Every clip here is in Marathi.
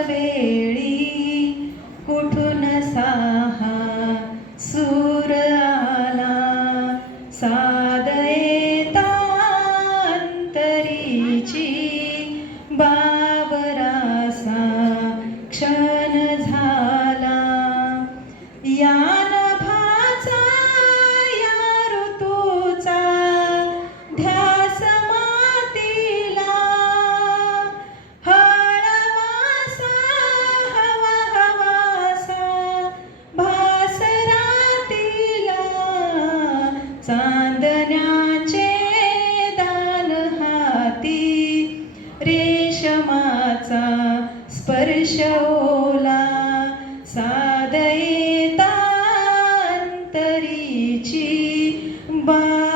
वेळी कुठून साहा सूर आला? सादये चांदण्याचे दान हाती रेशमाचा स्पर्श ओला सादयेता अंतरीची बा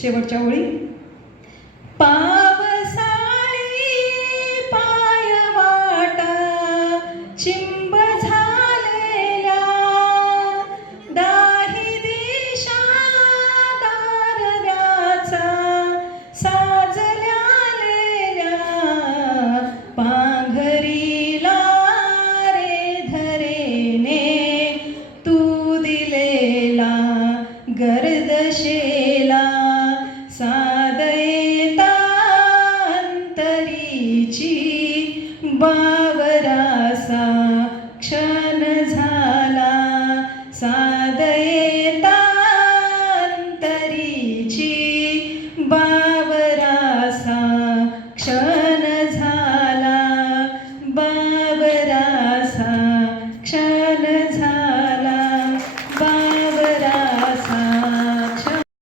शेवटच्या ओळी. पा बावरासा क्षण झाला. सादयेतांतरीची बावरासा क्षण झाला. बावरासा क्षण झाला.